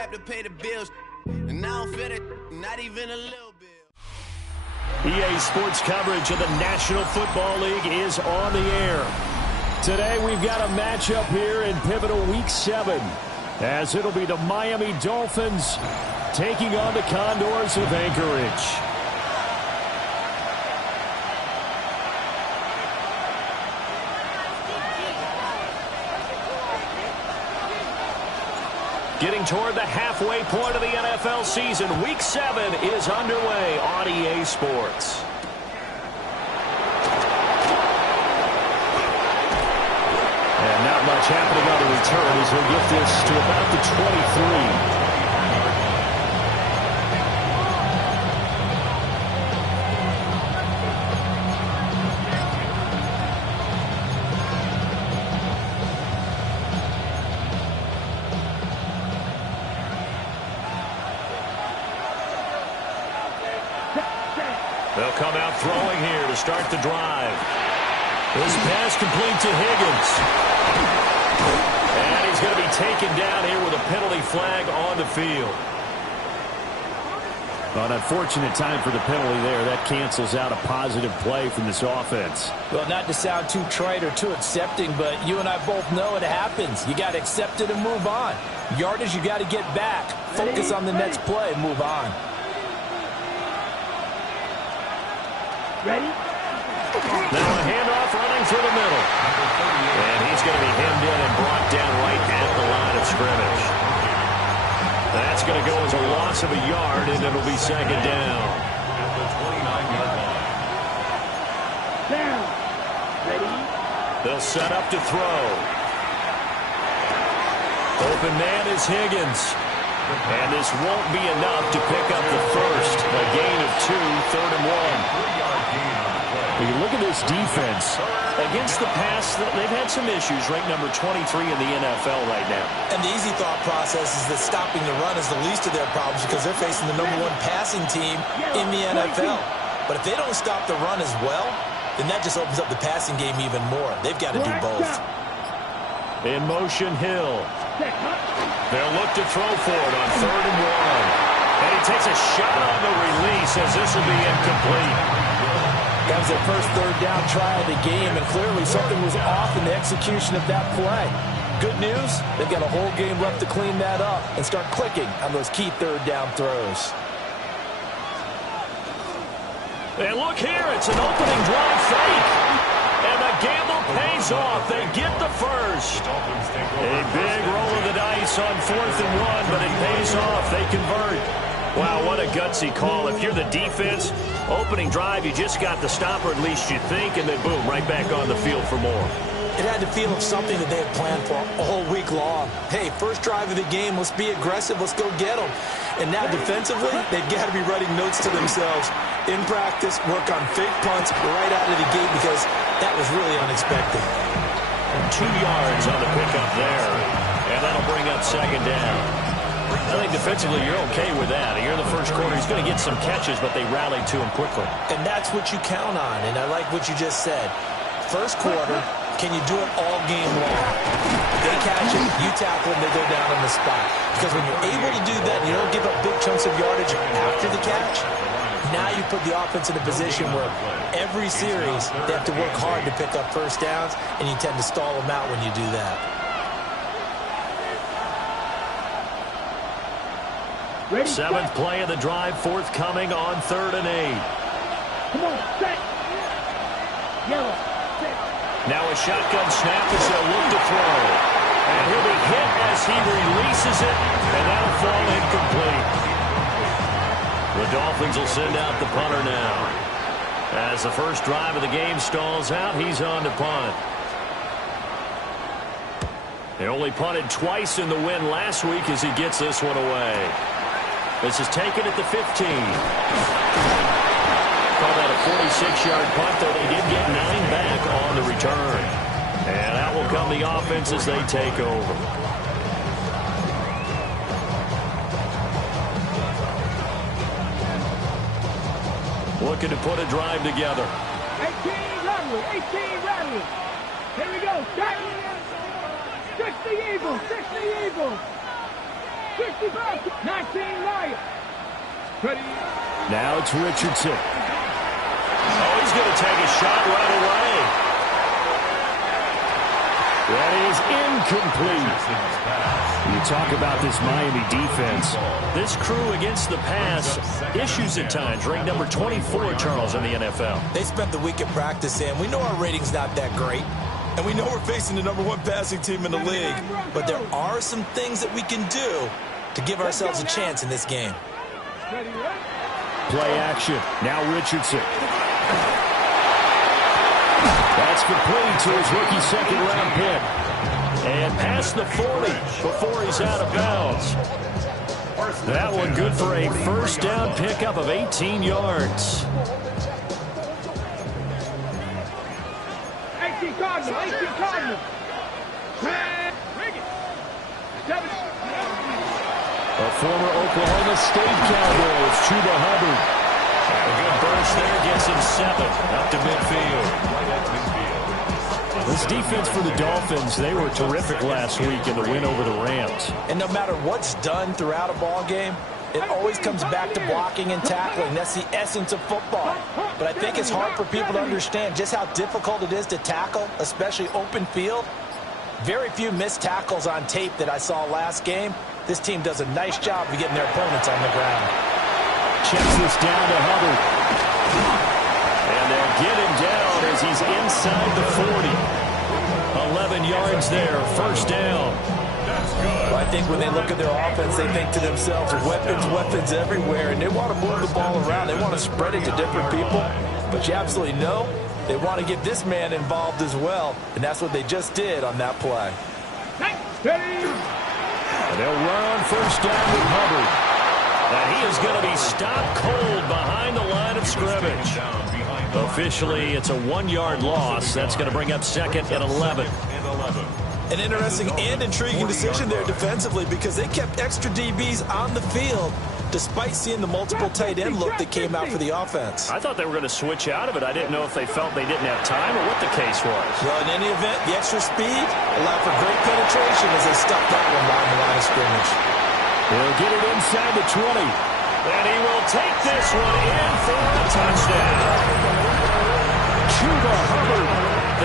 rap to pay the bills. And I don't feel it, not even a little bit. EA Sports coverage of the National Football League is on the air. Today we've got a matchup here in pivotal Week 7, as it'll be the Miami Dolphins taking on the Condors of Anchorage. Getting toward the halfway point of the NFL season, Week 7 is underway on EA Sports. And not much happening on the return as he'll get this to about the 23. They'll come out throwing here to start the drive. This pass complete to Higgins. And he's going to be taken down here with a penalty flag on the field. An unfortunate time for the penalty there. That cancels out a positive play from this offense. Well, not to sound too trite or too accepting, but you and I both know it happens. You got to accept it and move on. Yardage, you got to get back. Focus on the next play and move on. Ready? Now a handoff running through the middle. And he's going to be hemmed in and brought down right at the line of scrimmage. That's going to go as a loss of a yard, and it'll be second down. Down. Ready? They'll set up to throw. Open man is Higgins. And this won't be enough to pick up the first. A gain of 2, 3rd and 1. When you look at this defense, against the pass, they've had some issues, ranked number 23 in the NFL right now. And the easy thought process is that stopping the run is the least of their problems because they're facing the #1 passing team in the NFL. But if they don't stop the run as well, then that just opens up the passing game even more. They've got to do both. In motion, Hill. They'll look to throw for it on 3rd and 1. And he takes a shot on the release as this will be incomplete. That was their first 3rd down try of the game, and clearly something was off in the execution of that play. Good news, they've got a whole game left to clean that up and start clicking on those key 3rd down throws. And look here, it's an opening drive fake. And the gamble pays off. They get the first. A big roll of the dice on 4th and 1, but it pays off. They convert. Wow, what a gutsy call. If you're the defense, opening drive, you just got the stop, or at least you think, and then boom, right back on the field for more. It had the feel of something that they had planned for a whole week long. Hey, first drive of the game, let's be aggressive, let's go get them. And now defensively, they've got to be writing notes to themselves. In practice, work on fake punts right out of the gate because that was really unexpected. 2 yards on the pickup there, and that'll bring up second down. I think defensively you're okay with that. Here in the first quarter, he's going to get some catches, but they rallied to him quickly. And that's what you count on, and I like what you just said. First quarter, can you do it all game long? They catch it, you tackle them, they go down on the spot. Because when you're able to do that, and you don't give up big chunks of yardage after the catch, now you put the offense in a position where every series they have to work hard to pick up first downs, and you tend to stall them out when you do that. Ready? 7th play of the drive, forthcoming on 3rd and 8. Come on, set. Yellow. Set. Now a shotgun snap as they'll look to throw. And he'll be hit as he releases it, and that'll fall incomplete. The Dolphins will send out the punter now. As the first drive of the game stalls out, he's on to punt. They only punted twice in the win last week as he gets this one away. This is taken at the 15. Call that a 46-yard punt, though they did get 9 back on the return. And out will come the offense as they take over. Looking to put a drive together. 18 Rattler, 18 Rattler. Here we go, 6 the Eagles, 6 the Eagles. 65, 19 Lions. Ready. Now it's Richardson. Oh, he's going to take a shot right away. That is incomplete. You talk about this Miami defense. This crew against the pass, issues at times. Ranked number 24, Charles, in the NFL. They spent the week at practice, Sam. We know our rating's not that great. And we know we're facing the #1 passing team in the league. But there are some things that we can do to give ourselves a chance in this game. Play action. Now Richardson. That's complete to his rookie second-round pick. And past the 40 before he's out of bounds. That one good for a first down pickup of 18 yards. 18 Cardinals, 18 Cardinals. A former Oklahoma State Cowboy, it's Chuba Hubbard. A good burst there, gets him 7 up to midfield. This defense for the Dolphins, they were terrific last week in the win over the Rams. And no matter what's done throughout a ball game, it always comes back to blocking and tackling. That's the essence of football. But I think it's hard for people to understand just how difficult it is to tackle, especially open field. Very few missed tackles on tape that I saw last game. This team does a nice job of getting their opponents on the ground. Checks this down to Hubbard. And they'll get him down as he's inside the 40. 11 yards there, first down. Well, I think when they look at their offense, they think to themselves, weapons, weapons everywhere, and they want to move the ball around. They want to spread it to different people. But you absolutely know they want to get this man involved as well, and that's what they just did on that play. And they'll run on first down with Hubbard. And he is going to be stopped cold behind the line of scrimmage. Officially, it's a 1-yard loss. That's going to bring up second and 11. An interesting and intriguing decision there defensively because they kept extra DBs on the field despite seeing the multiple tight end look that came out for the offense. I thought they were going to switch out of it. I didn't know if they felt they didn't have time or what the case was. Well, in any event, the extra speed allowed for great penetration as they stuck that one behind the line of scrimmage. They'll get it inside the 20. And he will take this one in for a touchdown. Chuba Hubbard,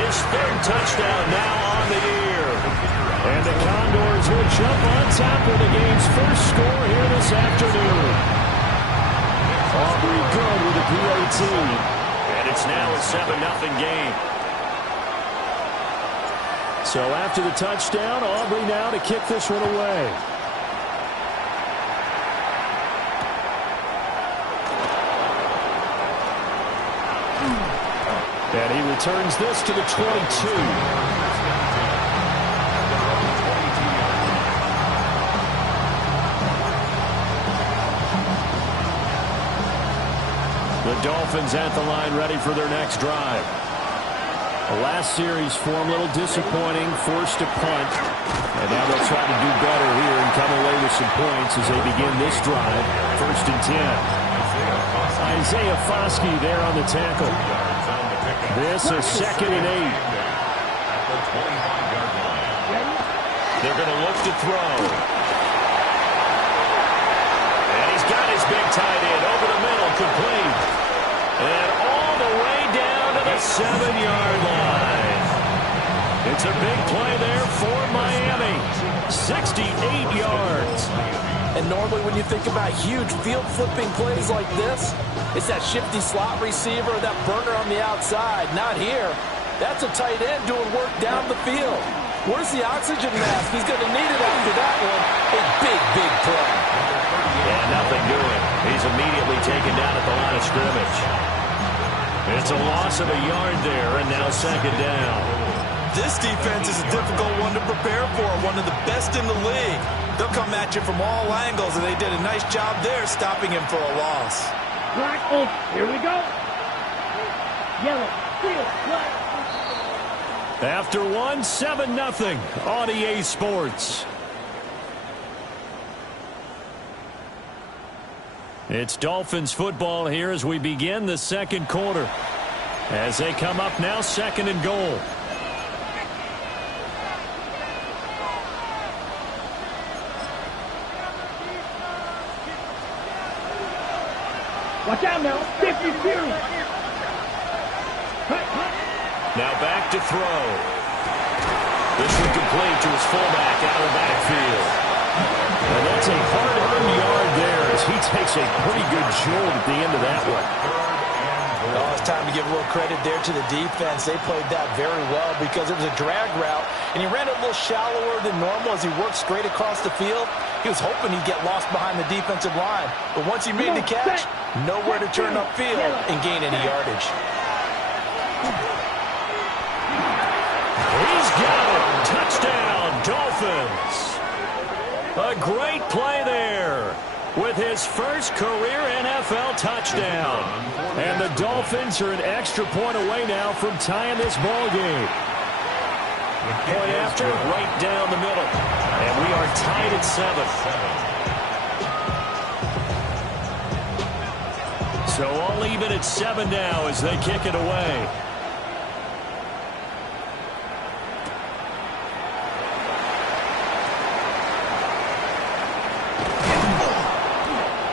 his third touchdown now on the year. And the Condors will jump on top of the game's first score here this afternoon. Aubrey good with a PAT. And it's now a 7-0 game. So after the touchdown, Aubrey now to kick this one away. And he returns this to the 22. The Dolphins at the line ready for their next drive. The last series form a little disappointing, forced to punt. And now they'll try to do better here and come away with some points as they begin this drive. 1st and 10. Isaiah Foskey there on the tackle. This is 2nd and 8. They're going to look to throw. And he's got his big tight end over the middle, complete. And all the way down to the 7-yard line. It's a big play there for Miami. 68 yards. And normally when you think about huge field-flipping plays like this, it's that shifty slot receiver, that burner on the outside. Not here. That's a tight end doing work down the field. Where's the oxygen mask? He's going to need it after that one. A big, big play. Yeah, nothing doing. He's immediately taken down at the line of scrimmage. It's a loss of a yard there, and now 2nd down. This defense is a difficult one to prepare for, one of the best in the league. They'll come at you from all angles, and they did a nice job there stopping him for a loss. Black open. Here we go. Yellow. Field. Black. After 1, 7-0 on EA Sports. It's Dolphins football here as we begin the second quarter. As they come up now, 2nd and goal. Watch out now. 50 series. Now back to throw. This one complete to his fullback out of the backfield. And that's a hard-earned yard there as he takes a pretty good jolt at the end of that one. Oh, it's time to give a little credit there to the defense. They played that very well because it was a drag route, and he ran it a little shallower than normal as he worked straight across the field. He was hoping he'd get lost behind the defensive line. But once he made the catch, nowhere to turn upfield and gain any yardage. He's got it. Touchdown, Dolphins. A great play there with his first career NFL touchdown. And the Dolphins are an extra point away now from tying this ball game. Point after, right down the middle. And we are tied at 7. So all even at 7 now as they kick it away.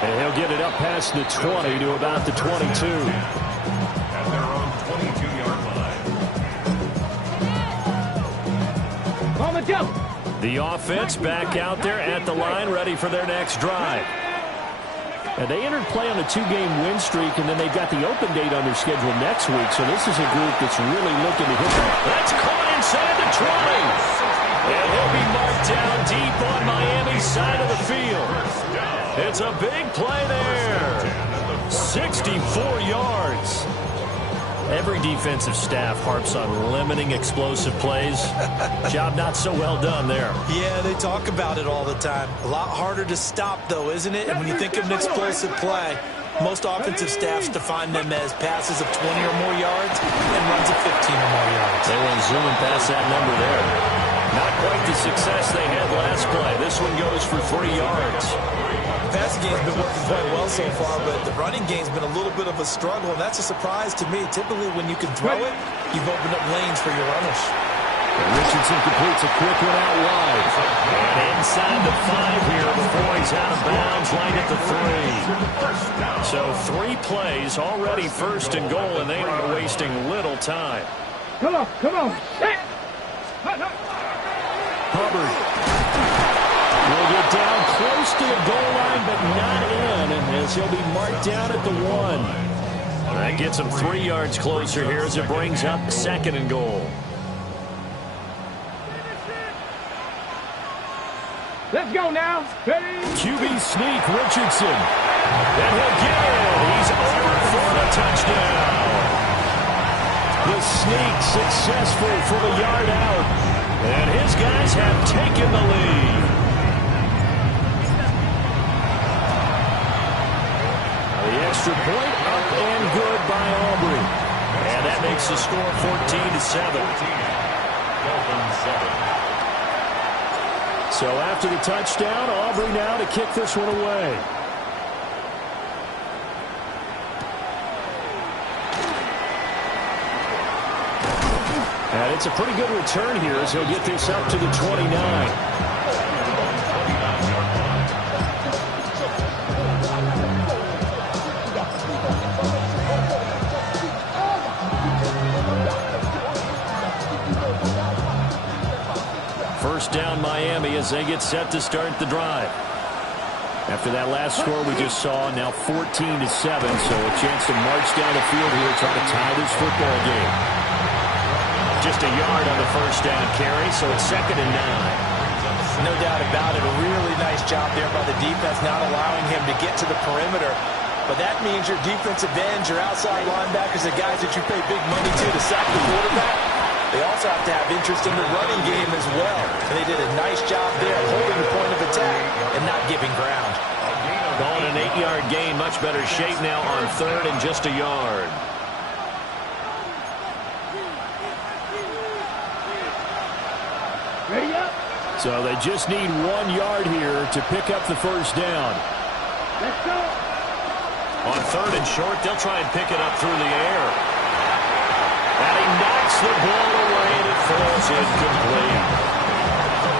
And he'll get it up past the 20 to about the 22. At their own 22-yard line. On the jump. The offense back out there at the line, ready for their next drive. And they entered play on a 2-game win streak, and then they've got the open date on their schedule next week. So this is a group that's really looking to hit them. That's caught inside the 20. And he'll be marked down deep on Miami's side of the field. It's a big play there. 64 yards. Every defensive staff harps on limiting explosive plays. Job not so well done there. Yeah, they talk about it all the time. A lot harder to stop, though, isn't it? And when you think of an explosive play, most offensive staffs define them as passes of 20 or more yards and runs of 15 or more yards. They went zooming past that number there. Not quite the success they had last play. This one goes for 3 yards. The passing game's been working quite well so far, but the running game's been a little bit of a struggle, and that's a surprise to me. Typically, when you can throw it, you've opened up lanes for your runners. And Richardson completes a quick one out wide. And inside the 5 here before he's out of bounds, right at the 3. So 3 plays, already first and goal, and they are wasting little time. Come on, come on. Hubbard will get down close to the goal line, but not in, as he'll be marked down at the 1. That gets him 3 yards closer here as it brings up 2nd and goal. Let's go now. Ready? QB sneak, Richardson. And he'll get it. He's over for the touchdown. The sneak successful from a yard out. And his guys have taken the lead. The extra point up and good by Aubrey. And that makes the score 14-7. So after the touchdown, Aubrey now to kick this one away. And it's a pretty good return here as he'll get this up to the 29. First down Miami as they get set to start the drive. After that last score we just saw, now 14-7, so a chance to march down the field here, try to tie this football game. Just a yard on the first down carry, so it's 2nd and 9. No doubt about it. A really nice job there by the defense, not allowing him to get to the perimeter. But that means your defensive ends, your outside linebackers, the guys that you pay big money to sack the quarterback, they also have to have interest in the running game as well. And they did a nice job there holding the point of attack and not giving ground. Calling an 8-yard gain, much better shape now on 3rd and just a yard. Ready up. So they just need 1 yard here to pick up the first down. Let's go. On 3rd and short, they'll try and pick it up through the air. And he knocks the ball away and it falls incomplete.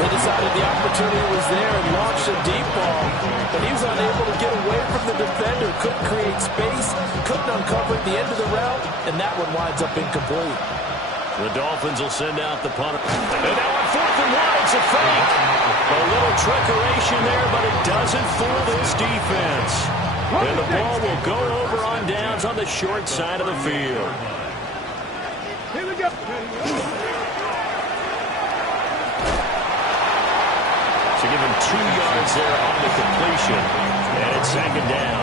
They decided the opportunity was there and launched a deep ball, but he was unable to get away from the defender, couldn't create space, couldn't uncover at the end of the route, and that one winds up incomplete. The Dolphins will send out the punter. And now on 4th and 1, it's a fake. A little trickeration there, but it doesn't fool this defense. And the ball will go over on downs on the short side of the field. Here we go. So give him 2 yards there on the completion. And it's 2nd down.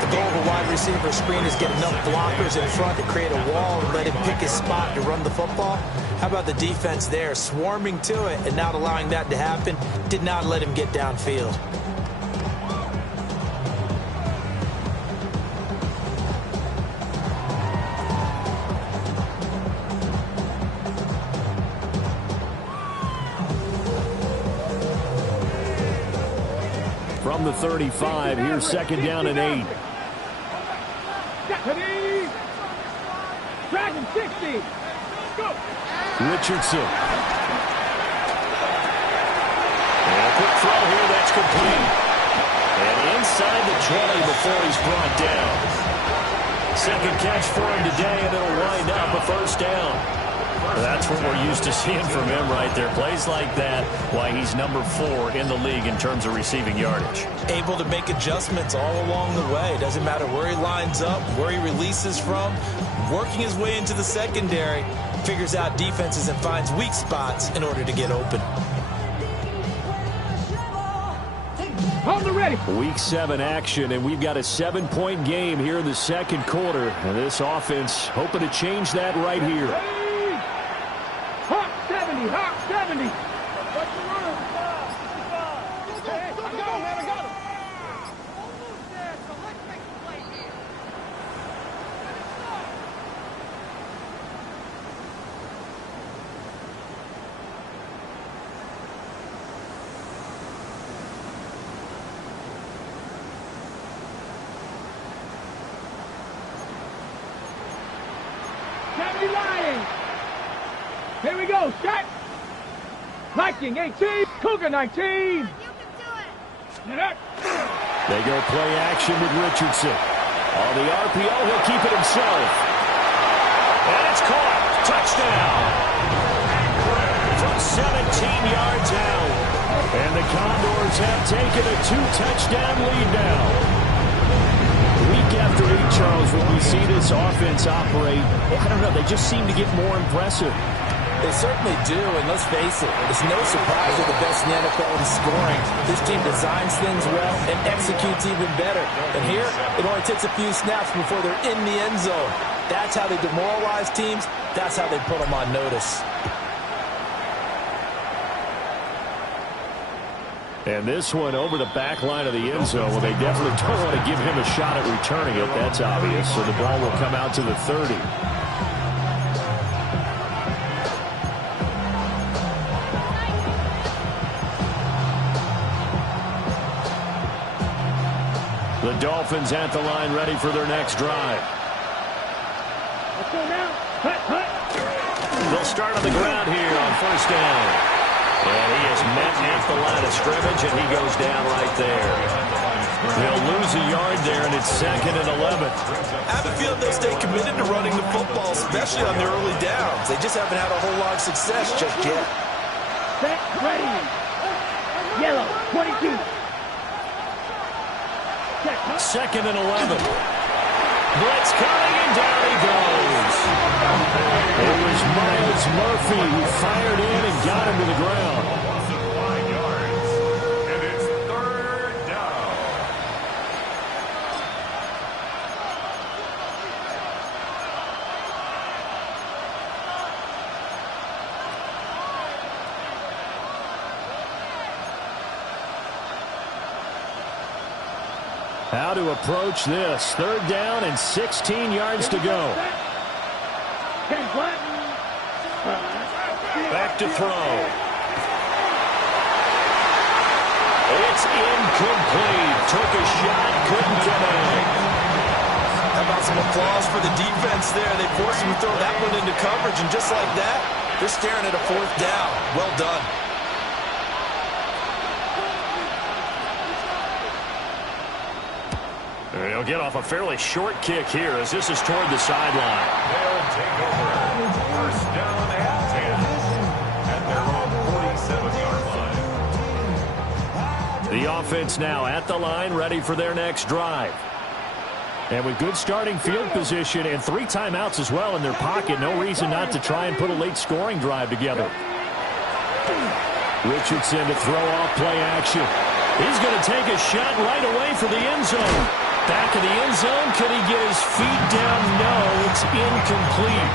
The goal of a wide receiver screen is get enough blockers in front to create a wall and let him pick his spot to run the football. How about the defense there, swarming to it and not allowing that to happen? Did not let him get downfield. From the 35, here's 2nd down and 8. Dragon 60. Go. Richardson. And a quick throw here, that's complete. And inside the 20 before he's brought down. 2nd catch for him today, and it'll wind up a 1st down. That's what we're used to seeing from him right there. Plays like that, why he's number 4 in the league in terms of receiving yardage. Able to make adjustments all along the way. Doesn't matter where he lines up, where he releases from. Working his way into the secondary, figures out defenses and finds weak spots in order to get open. Hold it ready. Week 7 action, and we've got a 7-point game here in the 2nd quarter. And this offense hoping to change that right here. Hawk 70, Hawk 70. What's the run? I got him, man, I got him. Almost there, so let's make a play here. Lions. Here we go, shot. Viking 18, Cougar 19. You can do it. They go play action with Richardson. On the RPO, he'll keep it himself. And it's caught. Touchdown. From 17 yards out. And the Condors have taken a 2-touchdown lead now. Week after week, Charles, when we see this offense operate, I don't know, they just seem to get more impressive. They certainly do, and let's face it, it's no surprise they're the best in the NFL in scoring. This team designs things well and executes even better. And here, it only takes a few snaps before they're in the end zone. That's how they demoralize teams. That's how they put them on notice. And this one over the back line of the end zone. Well, they definitely don't want to give him a shot at returning it. That's obvious. So the ball will come out to the 30. The Dolphins at the line, ready for their next drive. Let's go now. Hut, hut. They'll start on the ground here on 1st down. And he is met at the line of scrimmage, and he goes down right there. They'll lose a yard there, and it's 2nd and 11. I have a feeling they'll stay committed to running the football, especially on the early downs. They just haven't had a whole lot of success just yet. Set, ready. Yellow, 22. 2nd and 11. Blitz coming, and down he goes. It was Miles Murphy who fired in and got him to the ground. Loss of 5 yards, and it's 3rd down. How to approach this. 3rd down and 16 yards to go. Back to throw. It's incomplete. Took a shot, couldn't connect. How about some applause for the defense there? They forced him to throw that one into coverage, and just like that, they're staring at a 4th down. Well done. He'll get off a fairly short kick here as this is toward the sideline. They'll take over. First down and 10. At their own 47-yard line. The offense now at the line, ready for their next drive. And with good starting field position and 3 timeouts as well in their pocket, no reason not to try and put a late scoring drive together. Richardson to throw off play action. He's going to take a shot right away for the end zone. Back of the end zone. Could he get his feet down? No, it's incomplete.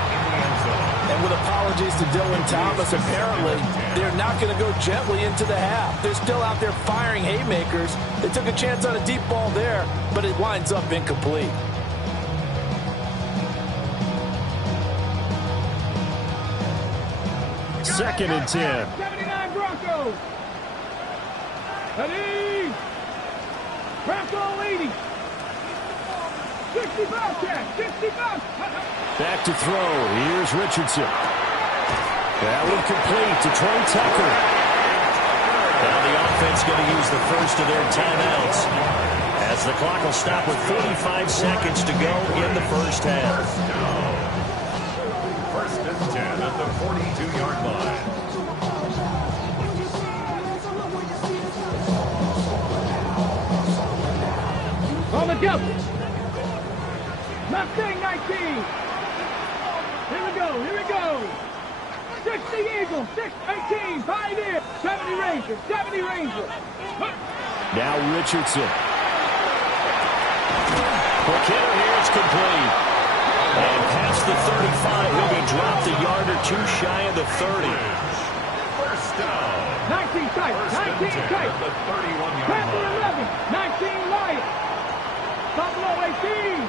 And with apologies to Dylan Thomas, apparently they're not going to go gently into the half. They're still out there firing haymakers. They took a chance on a deep ball there, but it winds up incomplete. Second and 10. 79 Broncos. Ready. Bronco 80. 65 catch. 65. Back to throw. Here's Richardson. That will complete to Trey Tucker. Now the offense going to use the first of their timeouts as the clock will stop with 45 seconds to go in the first half. First and 10 at the 42-yard line. On the jump. Mustang 19. Here we go. Here we go. 60 Eagles. 18. Pioneer. 70 Rangers. 70 Rangers. Now Richardson. Hitter here, it's complete. And past the 35, he'll be dropped a yard or two shy of the 30. First down. 19 tight. 19 tight. The 31-yard Panther line. 11. 19 Lions. Buffalo 18.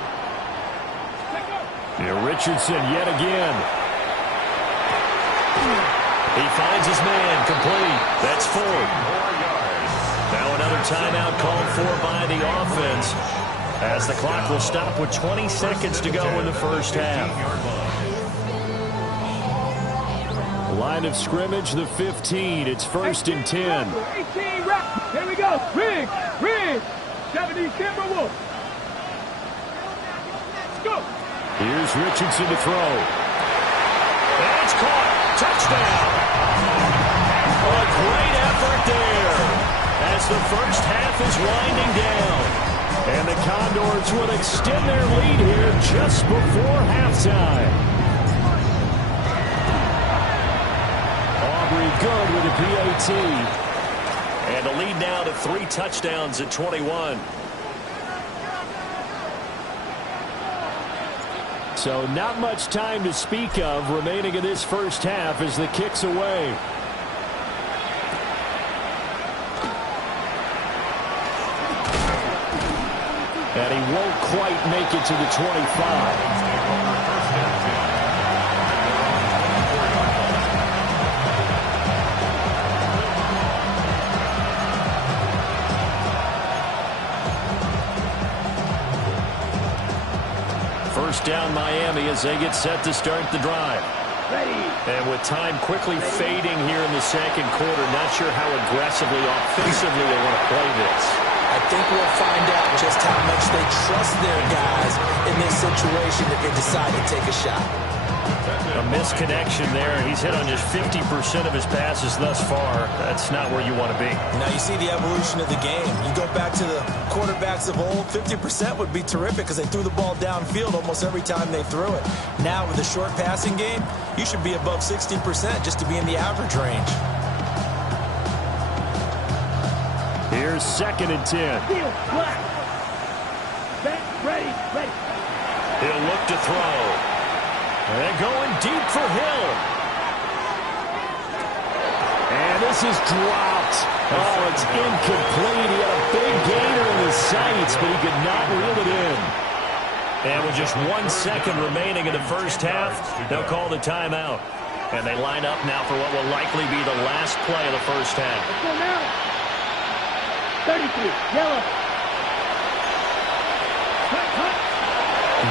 Here Richardson yet again. He finds his man, complete. That's 4. 4 yards. Now another timeout called for by the offense as the clock will stop with 20 seconds to go in the first half. Line of scrimmage, the 15. It's first and 10. 18 rep. Here we go. Riggs. 70 Timberwolves. Let's go. Here's Richardson to throw. And it's caught. Touchdown. A great effort there as the first half is winding down. And the Condors will extend their lead here just before halftime. Aubrey good with a PAT. And a lead now to 3 touchdowns at 21. So not much time to speak of remaining in this first half as the kick's away. And he won't quite make it to the 25. First down Miami as they get set to start the drive. Ready. And with time quickly fading here in the second quarter, not sure how aggressively, offensively they want to play this. I think we'll find out just how much they trust their guys in this situation if they decide to take a shot. A misconnection there. He's hit on just 50% of his passes thus far. That's not where you want to be. Now you see the evolution of the game. You go back to the quarterbacks of old, 50% would be terrific because they threw the ball downfield almost every time they threw it. Now with the short passing game, you should be above 60% just to be in the average range. Here's second and 10. Deal. Black. Back. Ready. He'll look to throw. And going deep for Hill. And this is dropped. Oh, it's incomplete. He had a big gainer in the sights, but he could not reel it in. And with just 1 second remaining in the first half, they'll call the timeout. And they line up now for what will likely be the last play of the first half. Let's go now. 33. Yellow. Hut.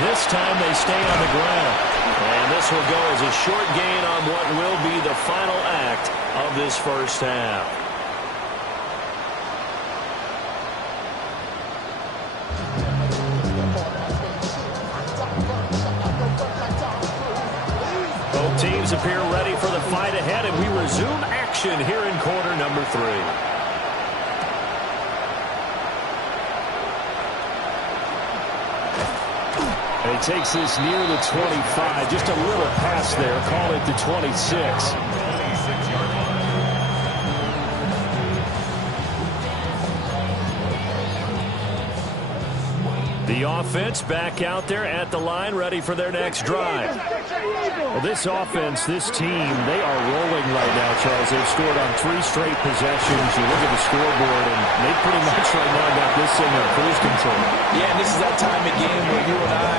This time they stay on the ground. And this will go as a short gain on what will be the final act of this first half. appear ready for the fight ahead, and we resume action here in quarter number 3. And he takes this near the 25. Just a little pass there. Call it the 26. The offense back out there at the line, ready for their next drive. Well, this offense, this team, they are rolling right now, Charles. They've scored on 3 straight possessions. You look at the scoreboard, and they pretty much right now got this thing in cruise control. Yeah, and this is that time of game where you and I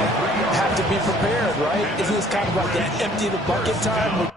have to be prepared, right? Isn't this kind of like that empty the bucket time?